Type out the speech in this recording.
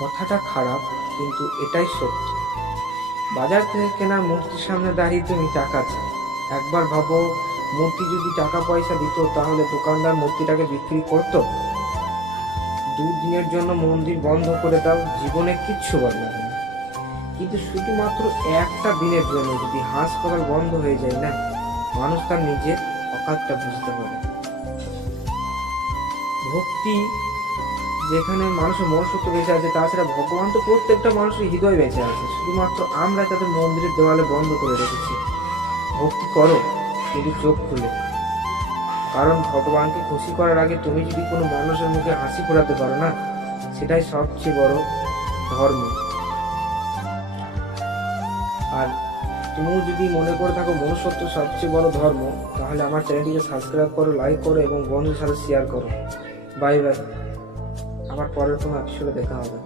কথাটা খারাপ, কিন্তু এটাই সত্য। বাজার থেকে কেনা মূর্তির সামনে দাঁড়িয়ে তুমি টাকা চাও। একবার ভাবো, মূর্তি যদি টাকা পয়সা দিত তাহলে দোকানদার মূর্তিটাকে বিক্রি করতো? দুদিনের জন্য মন্দির বন্ধ করে দাও, জীবনে কিচ্ছু বদলাবে না। কিন্তু শুধুমাত্র একটা দিনের জন্য যদি হাসপাতাল বন্ধ হয়ে যায় না, মানুষ তার নিজের অকাতটা বুঝতে পারে। ভক্তি যেখানে মানুষের মনুষ্যত্ব বেঁচে আছে, তাছাড়া ভগবান তো প্রত্যেকটা মানুষের হৃদয় বেঁচে আছে, শুধুমাত্র আমরা তাদের মন্দিরের দেওয়ালে বন্ধ করে রেখেছি। ভক্তি করো, কিন্তু চোখ খুলে। কারণ ভগবানকে খুশি করার আগে তুমি যদি কোনো মানুষের মুখে হাসি ফোটাতে পারো না, সেটাই সবচেয়ে বড় ধর্ম। আর তুমিও যদি মনে করে থাকো মনুষ্যত্ব সবচেয়ে বড় ধর্ম, তাহলে আমার চ্যানেলটিকে সাবস্ক্রাইব করো, লাইক করো এবং বন্ধুদের সাথে শেয়ার করো। বাই বাই, আবার পরের কোনো এপিসোডে দেখা হবে।